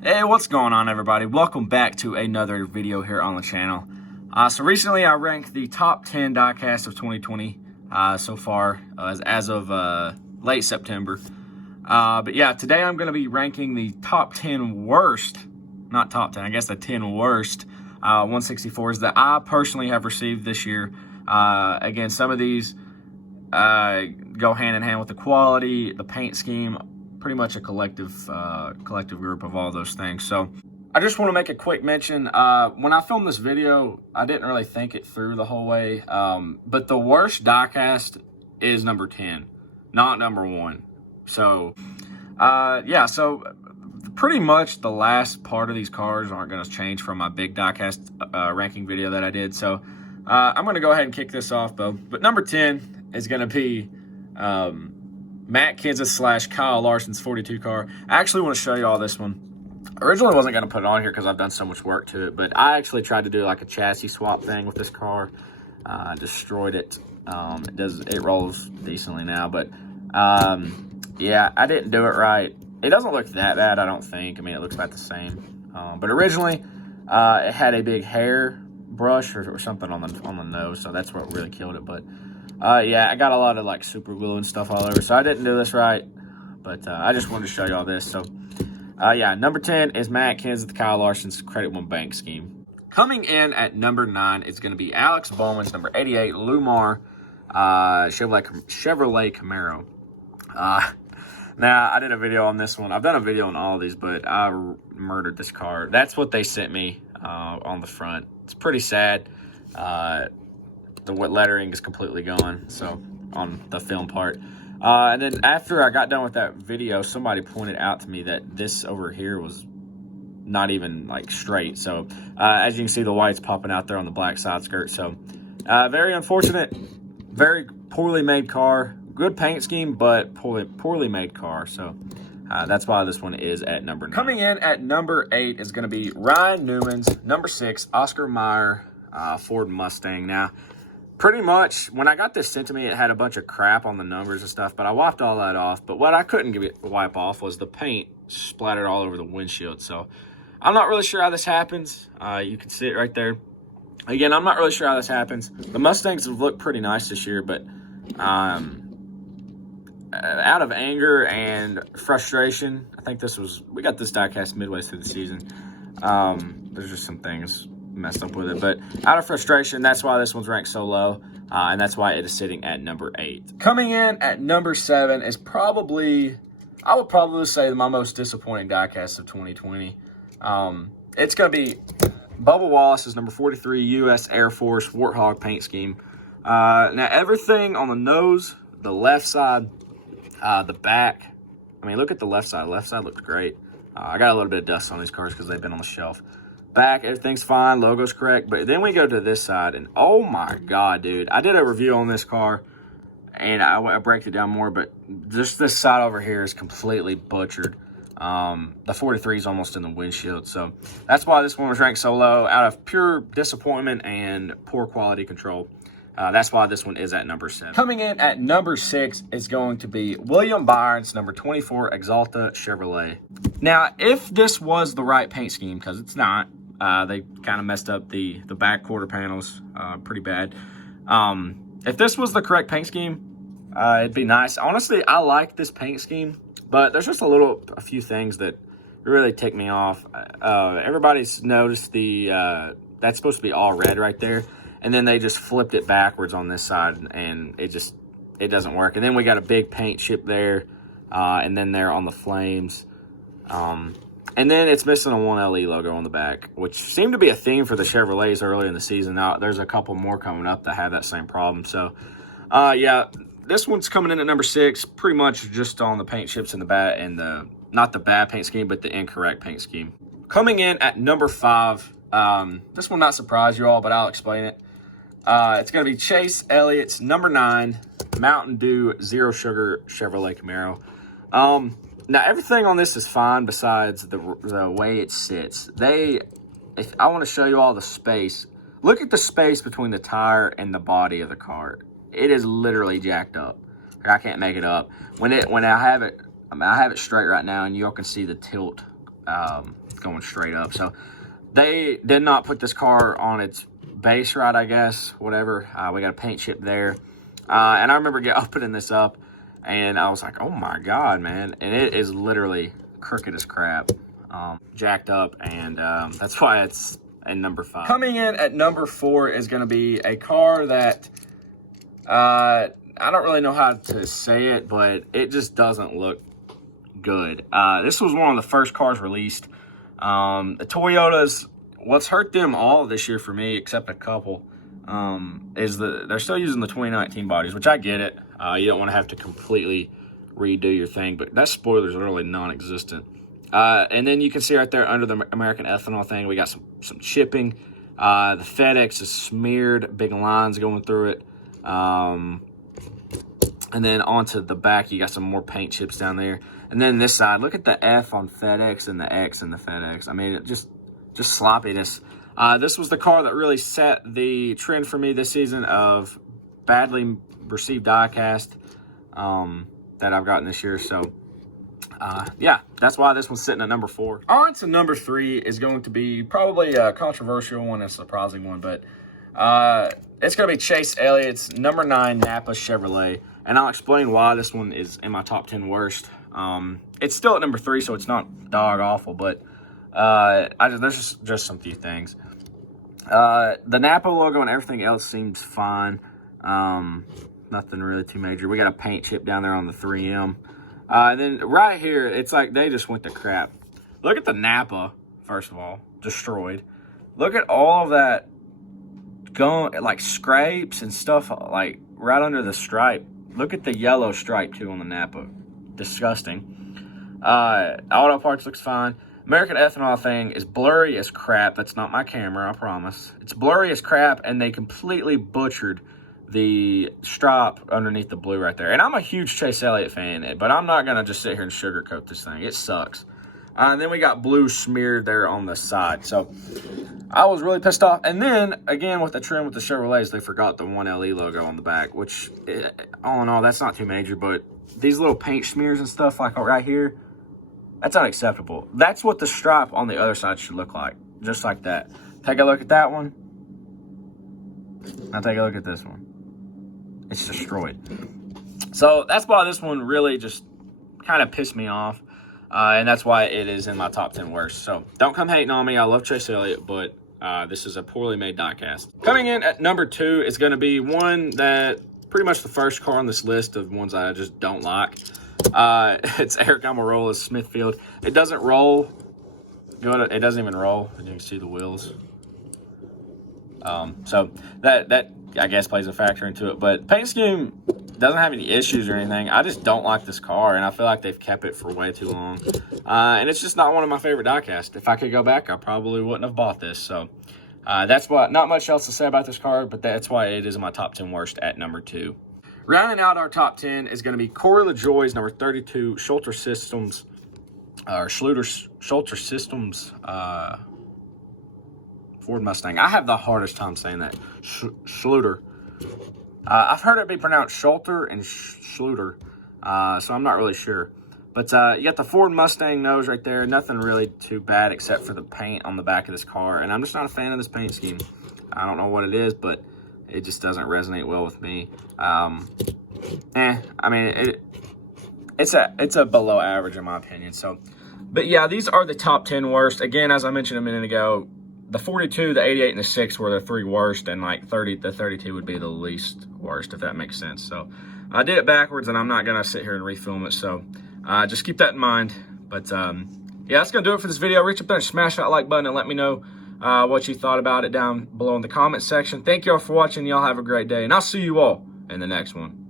Hey, what's going on, everybody? Welcome back to another video here on the channel. So recently I ranked the top 10 diecast of 2020 so far as of late September. But yeah, today I'm going to be ranking the top 10 worst, not top 10, I guess the 10 worst 164s that I personally have received this year. Again, some of these go hand in hand with the quality, the paint scheme, pretty much a collective group of all those things. So I just want to make a quick mention. When I filmed this video, I didn't really think it through the whole way, but the worst diecast is number 10, not number 1. So yeah, so pretty much the last part of these cars aren't going to change from my big diecast ranking video that I did. So I'm going to go ahead and kick this off though. But number 10 is going to be Matt Kenseth / Kyle Larson's 42 car. I actually want to show you all this one. Originally wasn't going to put it on here because I've done so much work to it, but I actually tried to do like a chassis swap thing with this car. Destroyed it. It rolls decently now, but yeah, I didn't do it right. It doesn't look that bad, I don't think. I mean, it looks about the same. But originally, it had a big hair brush or something on the nose, so that's what really killed it. But yeah, I got a lot of like super glue and stuff all over, so I didn't do this right. But I just wanted to show you all this. So yeah, number 10 is Matt Kenseth, Kyle Larson's Credit One Bank scheme. Coming in at number 9 is going to be Alex Bowman's number 88 Lumar Chevrolet Camaro. Now, I did a video on this one. I've done a video on all of these, but I murdered this car. That's what they sent me on the front. It's pretty sad. The wet lettering is completely gone, so on the film part. And then after I got done with that video, somebody pointed out to me that this over here was not even like straight. So as you can see, the white's popping out there on the black side skirt. So very unfortunate, very poorly made car. Good paint scheme, but poorly made car. So that's why this one is at number 9. Coming in at number 8 is going to be Ryan Newman's number 6 Oscar Mayer Ford Mustang. Now, pretty much, when I got this sent to me, it had a bunch of crap on the numbers and stuff, but I wiped all that off. But what I couldn't wipe off was the paint splattered all over the windshield. So I'm not really sure how this happens. You can see it right there. Again, I'm not really sure how this happens. The Mustangs have looked pretty nice this year, but out of anger and frustration, I think we got this diecast midway through the season. There's just some things messed up with it, but out of frustration, that's why this one's ranked so low, and that's why it is sitting at number 8. Coming in at number 7 is I would probably say my most disappointing diecast of 2020. It's going to be Bubba Wallace's number 43 U.S. Air Force Warthog paint scheme. Now, everything on the nose, the left side, the back, I mean, look at the left side. Left side looks great. I got a little bit of dust on these cars because they've been on the shelf. Back, everything's fine, logo's correct, but then we go to this side, and oh my god, dude, I did a review on this car, and I break it down more, but just this side over here is completely butchered. The 43 is almost in the windshield, so that's why this one was ranked so low, out of pure disappointment and poor quality control. That's why this one is at number 7. Coming in at number 6 is going to be William Byron's number 24 Exalta Chevrolet. Now, if this was the right paint scheme, because it's not, they kind of messed up the back quarter panels pretty bad. If this was the correct paint scheme, it'd be nice. Honestly, I like this paint scheme, but there's just a few things that really tick me off. Everybody's noticed that's supposed to be all red right there. And then they just flipped it backwards on this side, and it doesn't work. And then we got a big paint chip there, and then there on the flames. And then it's missing a 1LE logo on the back, which seemed to be a theme for the Chevrolets early in the season. Now, there's a couple more coming up that have that same problem. So, yeah, this one's coming in at number 6, pretty much just on the paint chips in the back and not the bad paint scheme, but the incorrect paint scheme. Coming in at number 5, this will not surprise you all, but I'll explain it. It's going to be Chase Elliott's number 9 Mountain Dew Zero Sugar Chevrolet Camaro. Now, everything on this is fine besides the way it sits. I want to show you all the space. Look at the space between the tire and the body of the car. It is literally jacked up. I can't make it up. When I have it straight right now, and y'all can see the tilt just going straight up. So they did not put this car on its base right, I guess, whatever. We got a paint chip there. And I remember opening this up, and I was like, oh my God, man. And it is literally crooked as crap, jacked up, and that's why it's at number 5. Coming in at number 4 is going to be a car that I don't really know how to say it, but it just doesn't look good. This was one of the first cars released. The Toyotas, what's hurt them all this year for me, except a couple, is they're still using the 2019 bodies, which I get it. You don't want to have to completely redo your thing, but that spoiler is really non-existent. And then you can see right there under the American ethanol thing, we got some chipping. The FedEx is smeared, big lines going through it. And then onto the back, you got some more paint chips down there. And then this side, look at the F on FedEx and the X in the FedEx. I mean, it just sloppiness. This was the car that really set the trend for me this season of badly received diecast that I've gotten this year. So, yeah, that's why this one's sitting at number 4. On to number 3 is going to be probably a controversial one, a surprising one, but it's going to be Chase Elliott's number 9 Napa Chevrolet. And I'll explain why this one is in my top 10 worst. It's still at number 3, so it's not dog awful, but there's just some few things. The Napa logo and everything else seems fine. Nothing really too major. We got a paint chip down there on the 3M. And then right here, it's like they just went to crap. Look at the Napa, first of all, destroyed. Look at all of that like scrapes and stuff like right under the stripe. Look at the yellow stripe too on the Napa. Disgusting. Auto parts looks fine. American ethanol thing is blurry as crap. That's not my camera, I promise. It's blurry as crap, and they completely butchered the stripe underneath the blue right there. And I'm a huge Chase Elliott fan, but I'm not going to just sit here and sugarcoat this thing. It sucks. And then we got blue smeared there on the side. So I was really pissed off. And then, again, with the trim with the Chevrolets, they forgot the 1LE logo on the back, which, all in all, that's not too major. But these little paint smears and stuff like right here, that's unacceptable. That's what the stripe on the other side should look like, just like that. Take a look at that one. Now take a look at this one. It's destroyed. So that's why this one really just kind of pissed me off. And that's why it is in my top 10 worst. So don't come hating on me. I love Chase Elliott, but this is a poorly made diecast. Coming in at number 2 is going to be one that pretty much the first car on this list of ones I just don't like. It's Eric Almirola's Smithfield. It doesn't roll. It doesn't even roll. And you can see the wheels. So that I guess plays a factor into it. But paint scheme doesn't have any issues or anything. I just don't like this car, and I feel like they've kept it for way too long. And it's just not one of my favorite diecast. If I could go back, I probably wouldn't have bought this. So that's why, not much else to say about this car, but that's why it is in my top 10 worst at number 2. Rounding out our top 10 is going to be Corey LaJoie's number 32 Schulter Systems, or Schulter Systems Ford Mustang. I have the hardest time saying that. Schluter. I've heard it be pronounced Schulter and Schluter, so I'm not really sure. But you got the Ford Mustang nose right there. Nothing really too bad except for the paint on the back of this car. And I'm just not a fan of this paint scheme. I don't know what it is, but it just doesn't resonate well with me. I mean, it's a below average in my opinion. So, but yeah, these are the top 10 worst. Again, as I mentioned a minute ago, the 42, the 88, and the 6 were the 3 worst, and like the 32 would be the least worst, if that makes sense. So I did it backwards, and I'm not gonna sit here and refilm it. So just keep that in mind. But yeah, that's gonna do it for this video. Reach up there and smash that like button and let me know what you thought about it down below in the comment section. Thank y'all for watching. Y'all have a great day, and I'll see you all in the next one.